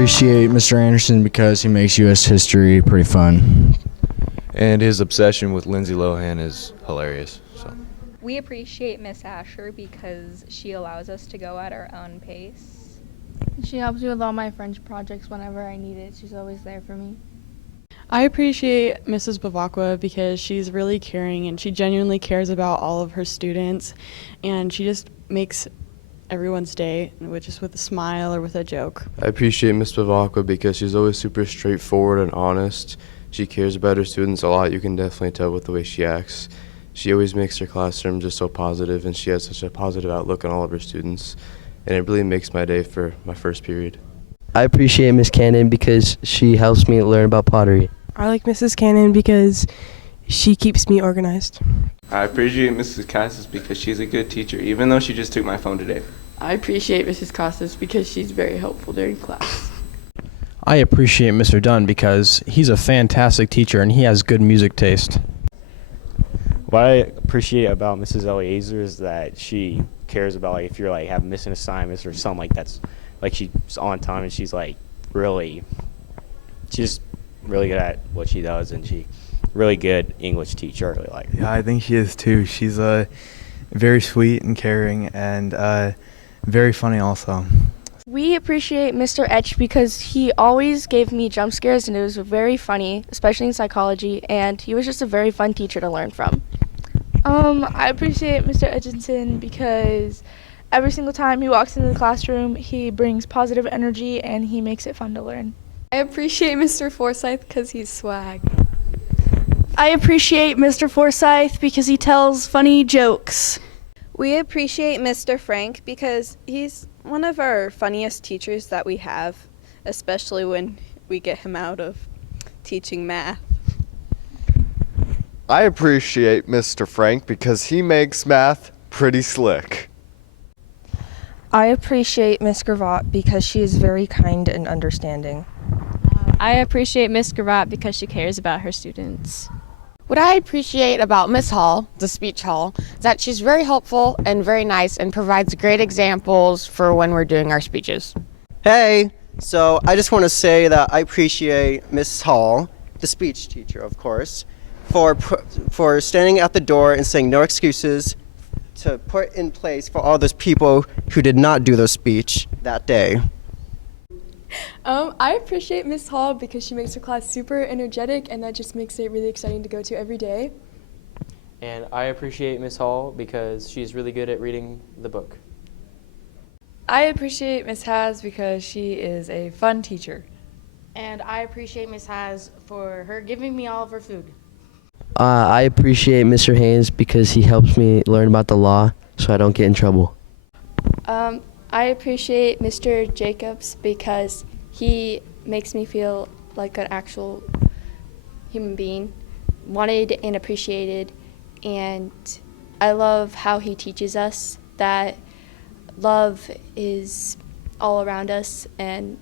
appreciate Mr. Anderson because he makes U.S. history pretty fun. And his obsession with Lindsay Lohan is hilarious. So. We appreciate Miss Asher because she allows us to go at our own pace. She helps me with all my French projects whenever I need it. She's always there for me. I appreciate Mrs. Bavakwa because she's really caring and she genuinely cares about all of her students, and she just makes everyone's day, just with a smile or with a joke. I appreciate Miss Bavakwa because she's always super straightforward and honest. She cares about her students a lot. You can definitely tell with the way she acts. She always makes her classroom just so positive, and she has such a positive outlook on all of her students, and it really makes my day for my first period. I appreciate Miss Cannon because she helps me learn about pottery. I like Mrs. Cannon because she keeps me organized. I appreciate Mrs. Casas because she's a good teacher, even though she just took my phone today. I appreciate Mrs. Casas because she's very helpful during class. I appreciate Mr. Dunn because he's a fantastic teacher and he has good music taste. What I appreciate about Mrs. Eliezer is that she cares about, like, if you're like have missing assignments or something like that's like she's on time, and she's really good at what she does, and she really good English teacher. I really like her. Yeah, I think she is too. She's very sweet and caring and very funny also. We appreciate Mr. Etch because he always gave me jump scares and it was very funny, especially in psychology, and he was just a very fun teacher to learn from. I appreciate Mr. Edginson because every single time he walks into the classroom, he brings positive energy and he makes it fun to learn. I appreciate Mr. Forsyth because he's swag. I appreciate Mr. Forsyth because he tells funny jokes. We appreciate Mr. Frank because he's one of our funniest teachers that we have, especially when we get him out of teaching math. I appreciate Mr. Frank because he makes math pretty slick. I appreciate Miss Gravatt because she is very kind and understanding. I appreciate Miss Gravatt because she cares about her students. What I appreciate about Miss Hall, the speech hall, is that she's very helpful and very nice and provides great examples for when we're doing our speeches. Hey, so I just want to say that I appreciate Miss Hall, the speech teacher, of course, for standing at the door and saying no excuses to put in place for all those people who did not do their speech that day. I appreciate Miss Hall because she makes her class super energetic, and that just makes it really exciting to go to every day. And I appreciate Miss Hall because she's really good at reading the book. I appreciate Miss Haz because she is a fun teacher. And I appreciate Miss Haz for her giving me all of her food. I appreciate Mr. Haynes because he helps me learn about the law so I don't get in trouble. I appreciate Mr. Jacobs because he makes me feel like an actual human being, wanted and appreciated, and I love how he teaches us that love is all around us and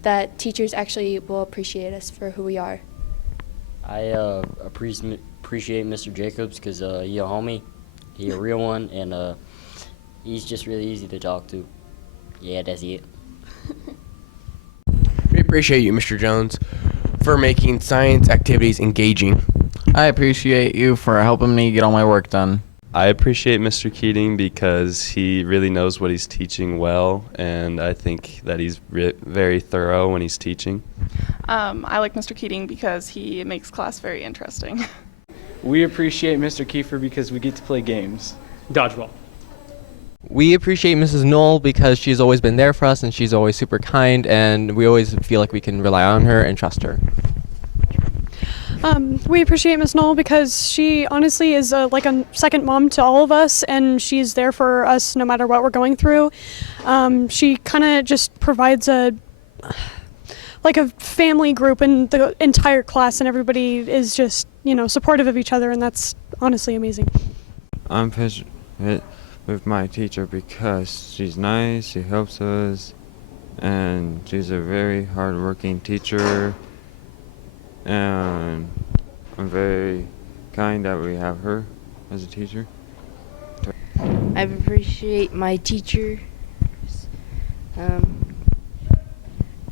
that teachers actually will appreciate us for who we are. I appreciate Mr. Jacobs because he a homie, he a real one, and he's just really easy to talk to. Yeah, that's it. We appreciate you, Mr. Jones, for making science activities engaging. I appreciate you for helping me get all my work done. I appreciate Mr. Keating because he really knows what he's teaching well, and I think that he's very thorough when he's teaching. I like Mr. Keating because he makes class very interesting. We appreciate Mr. Kiefer because we get to play games. Dodgeball. We appreciate Mrs. Knoll because she's always been there for us and she's always super kind, and we always feel like we can rely on her and trust her. We appreciate Miss Knoll because she honestly is like a second mom to all of us, and she's there for us no matter what we're going through. She kind of just provides a family group in the entire class, and everybody is just, supportive of each other, and that's honestly amazing. I'm patient with my teacher because she's nice, she helps us, and she's a very hard-working teacher, and I'm very kind that we have her as a teacher. I appreciate my teacher.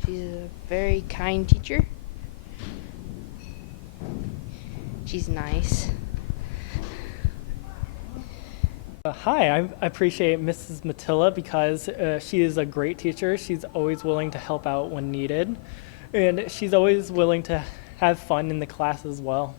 She's a very kind teacher. She's nice. Hi, I appreciate Mrs. Matilla because she is a great teacher. She's always willing to help out when needed, and she's always willing to have fun in the class as well.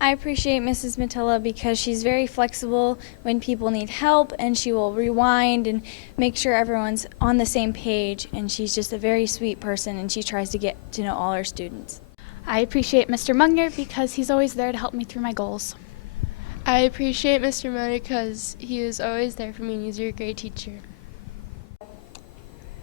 I appreciate Mrs. Matilla because she's very flexible when people need help, and she will rewind and make sure everyone's on the same page, and she's just a very sweet person, and she tries to get to know all her students. I appreciate Mr. Mungner because he's always there to help me through my goals. I appreciate Mr. Mungner because he is always there for me and he's a great teacher.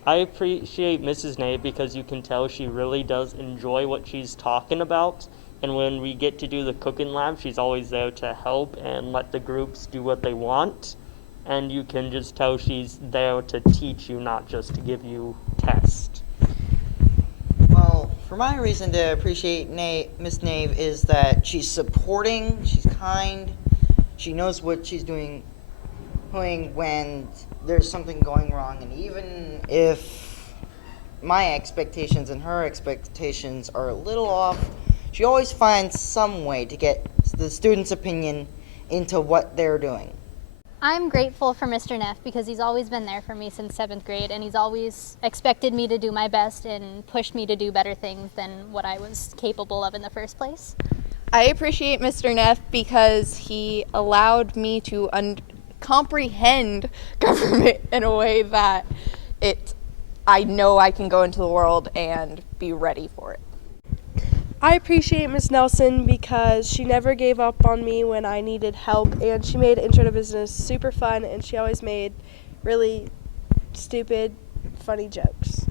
I appreciate Mrs. Nave because you can tell she really does enjoy what she's talking about. And when we get to do the cooking lab, she's always there to help and let the groups do what they want. And you can just tell she's there to teach you, not just to give you tests. Well, for my reason to appreciate Miss Nave is that she's supporting, she's kind, she knows what she's doing when there's something going wrong. And even if my expectations and her expectations are a little off, she always finds some way to get the student's opinion into what they're doing. I'm grateful for Mr. Neff because he's always been there for me since 7th grade, and he's always expected me to do my best and pushed me to do better things than what I was capable of in the first place. I appreciate Mr. Neff because he allowed me to comprehend government in a way that I know I can go into the world and be ready for it. I appreciate Miss Nelson because she never gave up on me when I needed help, and she made Intro to Business super fun, and she always made really stupid, funny jokes.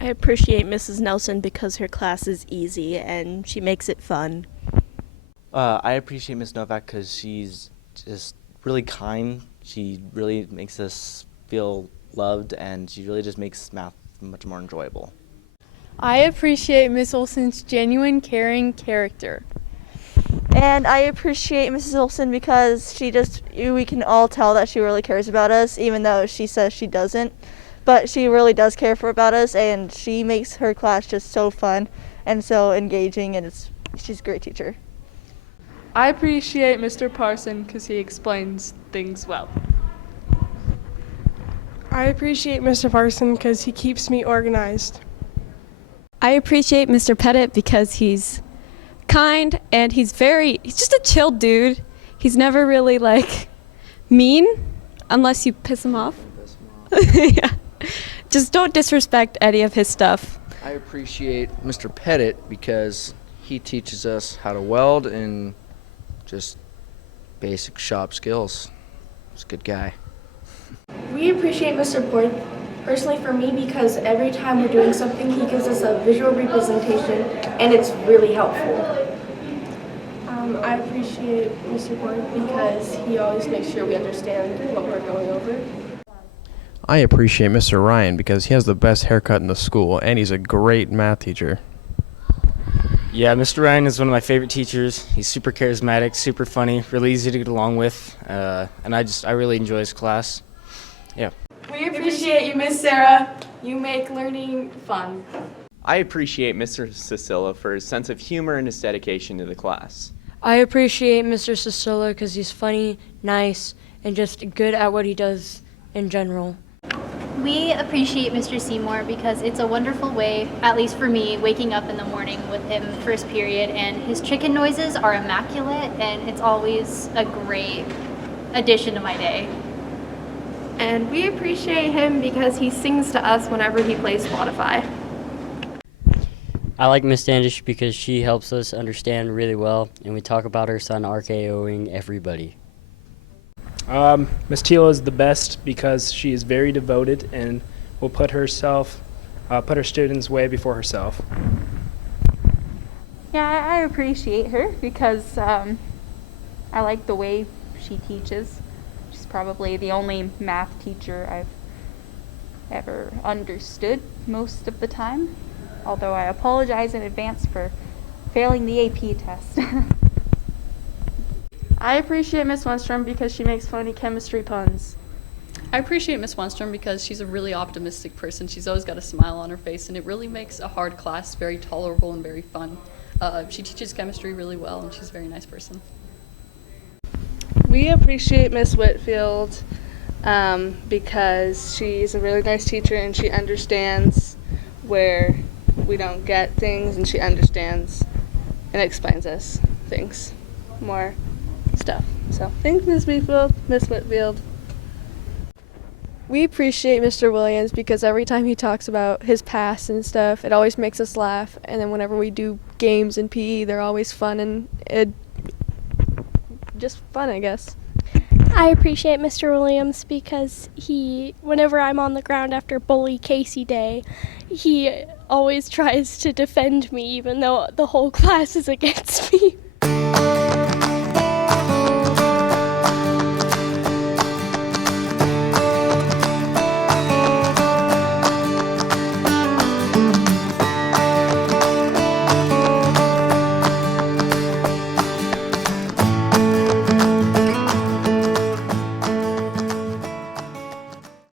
I appreciate Mrs. Nelson because her class is easy and she makes it fun. I appreciate Miss Novak because she's just really kind. She really makes us feel loved, and she really just makes math much more enjoyable. I appreciate Miss Olson's genuine, caring character. And I appreciate Mrs. Olson because we can all tell that she really cares about us, even though she says she doesn't. But she really does care about us, and she makes her class just so fun and so engaging, and she's a great teacher. I appreciate Mr. Parson because he explains things well. I appreciate Mr. Parson because he keeps me organized. I appreciate Mr. Pettit because he's kind and he's just a chill dude. He's never really mean unless you piss him off. Yeah. Just don't disrespect any of his stuff. I appreciate Mr. Pettit because he teaches us how to weld and just basic shop skills. He's a good guy. We appreciate Mr. Porth, personally for me, because every time we're doing something, he gives us a visual representation, and it's really helpful. I appreciate Mr. Porth because he always makes sure we understand what we're going over. I appreciate Mr. Ryan because he has the best haircut in the school, and he's a great math teacher. Yeah, Mr. Ryan is one of my favorite teachers. He's super charismatic, super funny, really easy to get along with, and I really enjoy his class. Yeah. We appreciate you, Miss Sarah. You make learning fun. I appreciate Mr. Cicilla for his sense of humor and his dedication to the class. I appreciate Mr. Cicilla because he's funny, nice, and just good at what he does in general. We appreciate Mr. Seymour because it's a wonderful way, at least for me, waking up in the morning with him first period, and his chicken noises are immaculate, and it's always a great addition to my day. And we appreciate him because he sings to us whenever he plays Spotify. I like Miss Standish because she helps us understand really well, and we talk about her son RKOing everybody. Miss Tila is the best because she is very devoted and will put her students way before herself. Yeah, I appreciate her because I like the way she teaches. She's probably the only math teacher I've ever understood most of the time, although I apologize in advance for failing the AP test. I appreciate Miss Lundstrom because she makes funny chemistry puns. I appreciate Miss Wenstrom because she's a really optimistic person. She's always got a smile on her face, and it really makes a hard class very tolerable and very fun. She teaches chemistry really well, and she's a very nice person. We appreciate Miss Whitfield because she's a really nice teacher and she understands where we don't get things, and she understands and explains us things, more stuff. So thanks, Miss Whitfield. We appreciate Mr. Williams because every time he talks about his past and stuff, it always makes us laugh. And then whenever we do games in PE, they're always fun and just fun, I guess. I appreciate Mr. Williams because whenever I'm on the ground after Bully Casey Day, he always tries to defend me even though the whole class is against me.